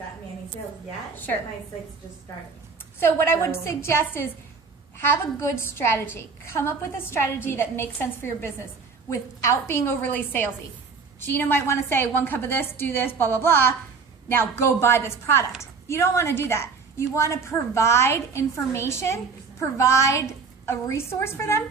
gotten me any sales yet. Sure. But my site's just starting. So what I would suggest is have a good strategy. Come up with a strategy that makes sense for your business without being overly salesy. Gina might want to say 1 cup of this, do this, blah, blah, blah. Now go buy this product. You don't want to do that. You want to provide information, provide a resource for them,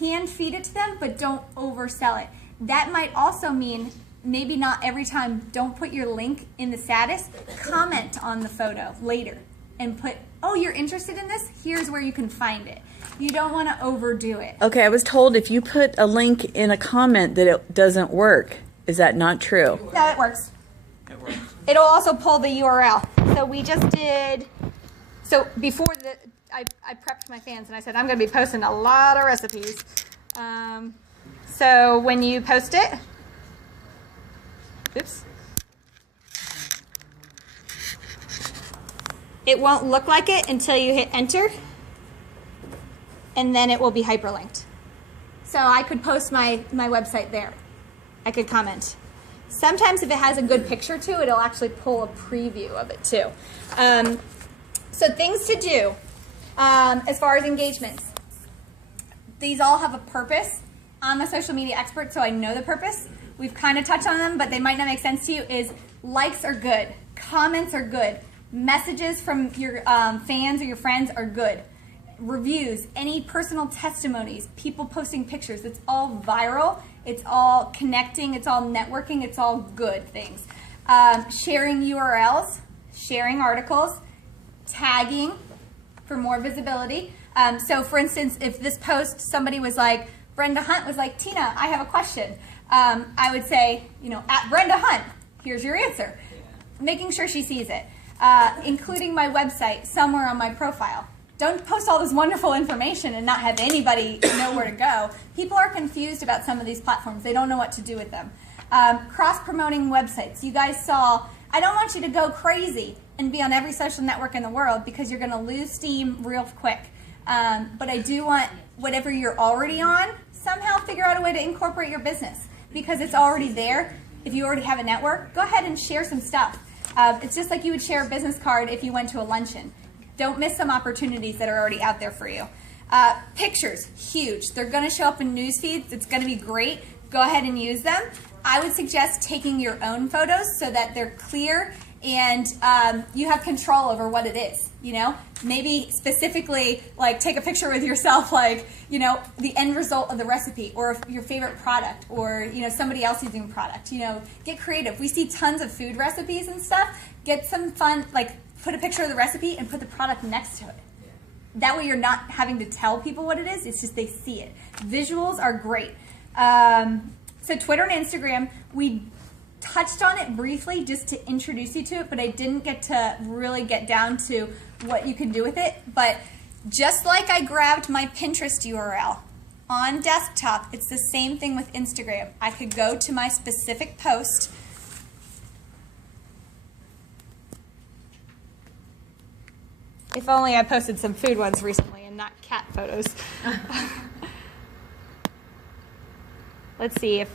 hand feed it to them, but don't oversell it. That might also mean maybe not every time, don't put your link in the status, comment on the photo later and put, oh, you're interested in this? Here's where you can find it. You don't want to overdo it. Okay, I was told if you put a link in a comment that it doesn't work. Is that not true? No, it works. It works. It'll also pull the URL. So we just did, so before I prepped my fans and I said I'm going to be posting a lot of recipes. So when you post it, oops, it won't look like it until you hit enter, and then it will be hyperlinked. So I could post my website there. I could comment. Sometimes if it has a good picture too, it'll actually pull a preview of it too. So things to do as far as engagements. These all have a purpose. I'm a social media expert, so I know the purpose. We've kind of touched on them, but they might not make sense to you. Is likes are good. Comments are good. Messages from your fans or your friends are good. Reviews, any personal testimonies, people posting pictures, it's all viral. It's all connecting. It's all networking. It's all good things. Sharing URLs, sharing articles, tagging for more visibility. So for instance, if this post, somebody was like, Brenda Hunt was like, Tina, I have a question. I would say, you know, at Brenda Hunt, here's your answer. Making sure she sees it. Including my website somewhere on my profile. Don't post all this wonderful information and not have anybody know where to go. People are confused about some of these platforms. They don't know what to do with them. Cross-promoting websites. You guys saw, I don't want you to go crazy and be on every social network in the world because you're going to lose steam real quick. But I do want whatever you're already on, somehow figure out a way to incorporate your business because it's already there. If you already have a network, go ahead and share some stuff. It's just like you would share a business card if you went to a luncheon. Don't miss some opportunities that are already out there for you. Pictures, huge. They're going to show up in news feeds. It's going to be great. Go ahead and use them. I would suggest taking your own photos so that they're clear and you have control over what it is. You know, maybe specifically like take a picture with yourself, like, you know, the end result of the recipe or your favorite product or, you know, somebody else using a product. You know, get creative. We see tons of food recipes and stuff. Get some fun, like put a picture of the recipe and put the product next to it. That way you're not having to tell people what it is. It's just they see it. Visuals are great. So Twitter and Instagram, we touched on it briefly just to introduce you to it, but I didn't get to really get down to what you can do with it. But just like I grabbed my Pinterest URL on desktop, it's the same thing with Instagram. I could go to my specific post. If only I posted some food ones recently and not cat photos. Let's see if,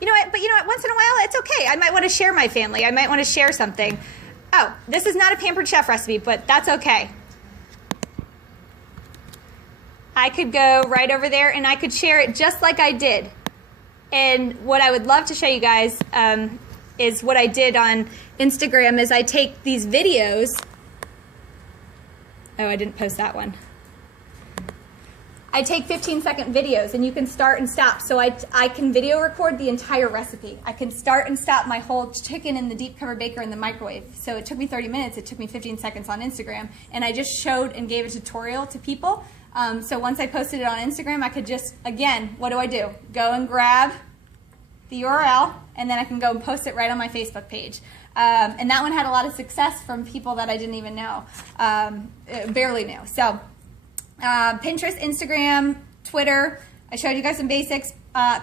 you know what, but you know what, once in a while, it's okay. I might want to share my family. I might want to share something. Oh, this is not a Pampered Chef recipe, but that's okay. I could go right over there and I could share it just like I did. And what I would love to show you guys is what I did on Instagram is I take these videos. Oh, I didn't post that one. I take 15-second videos, and you can start and stop. So I can video record the entire recipe. I can start and stop my whole chicken in the deep cover baker in the microwave. So it took me 30 minutes. It took me 15 seconds on Instagram. And I just showed and gave a tutorial to people. So once I posted it on Instagram, I could just, again, what do? Go and grab the URL, and then I can go and post it right on my Facebook page. And that one had a lot of success from people that I didn't even know, barely knew. So Pinterest, Instagram, Twitter, I showed you guys some basics.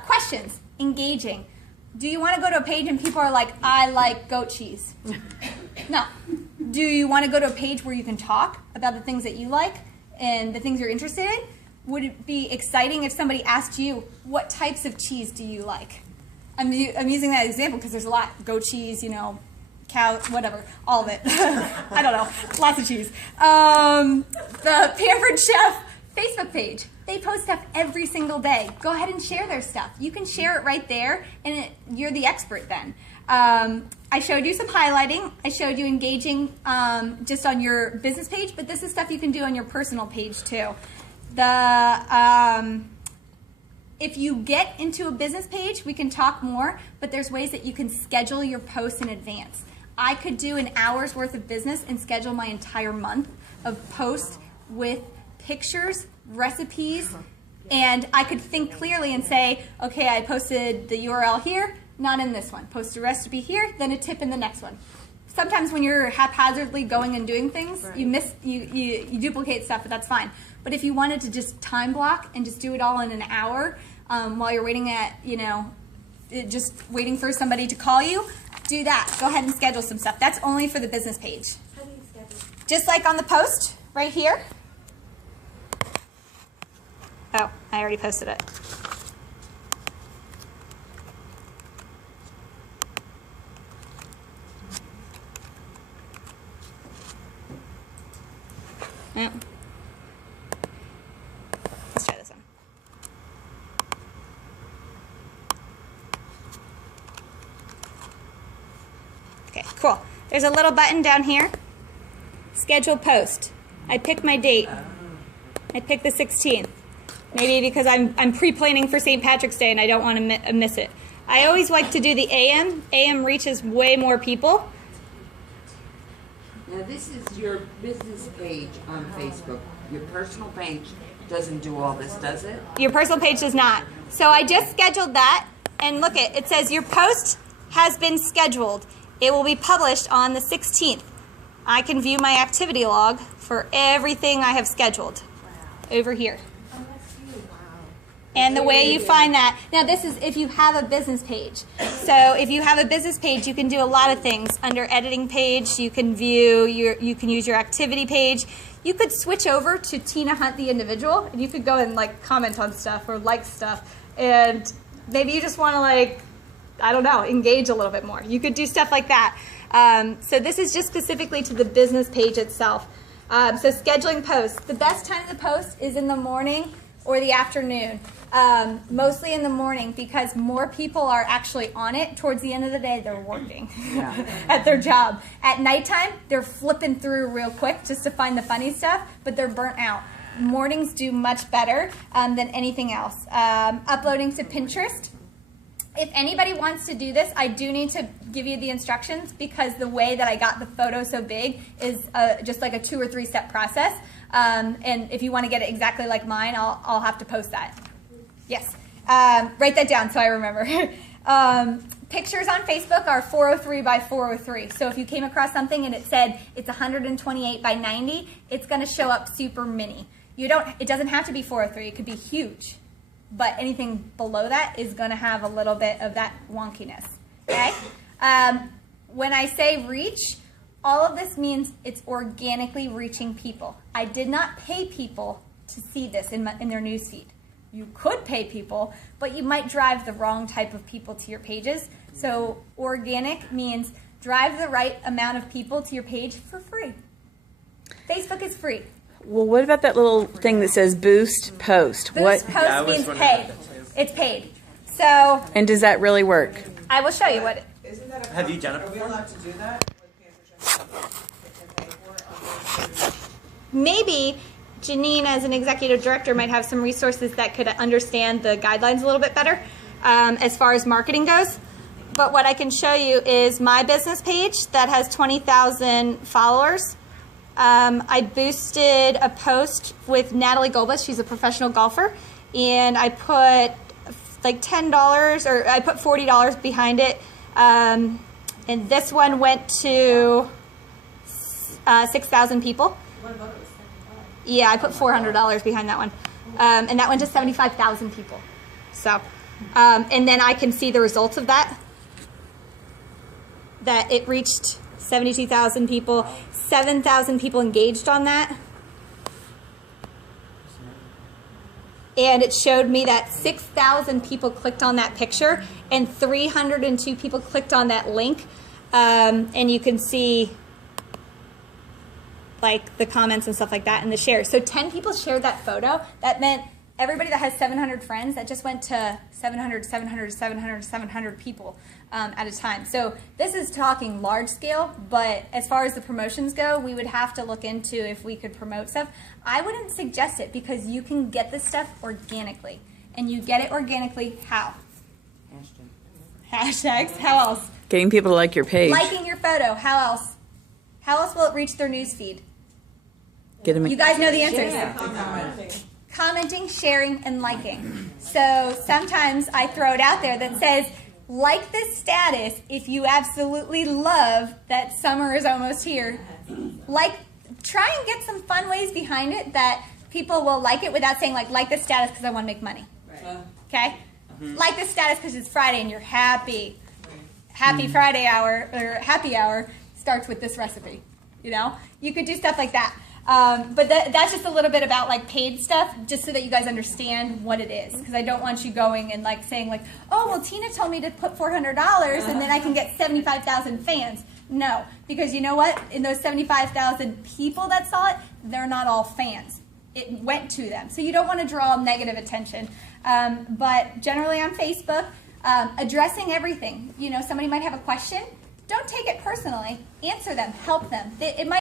Questions, engaging. Do you want to go to a page and people are like, I like goat cheese? No. Do you want to go to a page where you can talk about the things that you like and the things you're interested in? Would it be exciting if somebody asked you, what types of cheese do you like? I'm using that example because there's a lot. Goat cheese, you know, cow, whatever, all of it. I don't know, lots of cheese. The Pampered Chef Facebook page. They post stuff every single day. Go ahead and share their stuff. You can share it right there, and you're the expert then. I showed you some highlighting. I showed you engaging just on your business page, but this is stuff you can do on your personal page too. If you get into a business page, we can talk more, but there's ways that you can schedule your posts in advance. I could do an hour's worth of business and schedule my entire month of posts with pictures, recipes, and I could think clearly and say, okay, I posted the URL here, not in this one. Post a recipe here, then a tip in the next one. Sometimes when you're haphazardly going and doing things, right, you duplicate stuff, but that's fine. But if you wanted to just time block and just do it all in an hour while you're waiting at, just waiting for somebody to call you, do that. Go ahead and schedule some stuff. That's only for the business page. How do you schedule? Just like on the post right here. Oh, I already posted it. Yeah. Let's try this one. Okay, cool. There's a little button down here. Schedule post. I pick my date. I pick the 16th. Maybe because I'm pre-planning for St. Patrick's Day and I don't want to miss it. I always like to do the AM. AM reaches way more people. Now this is your business page on Facebook. Your personal page doesn't do all this, does it? Your personal page does not. So I just scheduled that, and look it says your post has been scheduled. It will be published on the 16th. I can view my activity log for everything I have scheduled over here. And the way you find that, now this is if you have a business page. So if you have a business page, you can do a lot of things. Under editing page, you can view, you can use your activity page. You could switch over to Tina Hunt the individual, and you could go and like comment on stuff or like stuff. And maybe you just want to I don't know, engage a little bit more. You could do stuff like that. So this is just specifically to the business page itself. So scheduling posts. The best time to post is in the morning or the afternoon. Mostly in the morning because more people are actually on it. Towards the end of the day, they're working at their job. At nighttime, they're flipping through real quick just to find the funny stuff, but they're burnt out. Mornings do much better than anything else. Uploading to Pinterest. If anybody wants to do this, I do need to give you the instructions because the way that I got the photo so big is just like a 2 or 3 step process. And if you want to get it exactly like mine, I'll have to post that. Yes. Write that down so I remember. Pictures on Facebook are 403 by 403. So if you came across something and it said it's 128 by 90, it's going to show up super mini. It doesn't have to be 403. It could be huge. But anything below that is going to have a little bit of that wonkiness. Okay? When I say reach, all of this means it's organically reaching people. I did not pay people to see this in their newsfeed. You could pay people, but you might drive the wrong type of people to your pages. So organic means drive the right amount of people to your page for free. Facebook is free. Well, what about that little thing that says boost post? Boost post means paid. It's paid. So. And does that really work? I will show you what. Isn't that Have you done it Are we before? allowed to do that? Maybe Janine, as an executive director, might have some resources that could understand the guidelines a little bit better as far as marketing goes. But what I can show you is my business page that has 20,000 followers. I boosted a post with Natalie Golbus. She's a professional golfer. And I put like $10 or I put $40 behind it. And this one went to 6,000 people. Yeah, I put $400 behind that one. And that went to 75,000 people. So, and then I can see the results of that. That it reached 72,000 people, 7,000 people engaged on that. And it showed me that 6,000 people clicked on that picture and 302 people clicked on that link. And you can see like the comments and stuff like that and the shares. So 10 people shared that photo. That meant everybody that has 700 friends, that just went to 700, 700, 700, 700 people at a time. So this is talking large scale, but as far as the promotions go, we would have to look into if we could promote stuff. I wouldn't suggest it because you can get this stuff organically. And you get it organically how? Hashtags. How else? Getting people to like your page. Liking your photo. How else? How else will it reach their news feed? Get them. You guys know the answers. Commenting, sharing, and liking. So sometimes I throw it out there that says, like this status if you absolutely love that summer is almost here. Like, try and get some fun ways behind it that people will like it without saying like this status because I want to make money. Okay? Like this status because it's Friday and you're happy. Happy Friday hour or happy hour starts with this recipe. You know, you could do stuff like that. But that's just a little bit about like paid stuff, just so that you guys understand what it is. Because I don't want you going and like saying like, oh well, Tina told me to put $400 and then I can get 75,000 fans. No, because you know what? In those 75,000 people that saw it, they're not all fans. It went to them, so you don't want to draw negative attention. But generally on Facebook, addressing everything. You know, somebody might have a question. Don't take it personally. Answer them. Help them. It might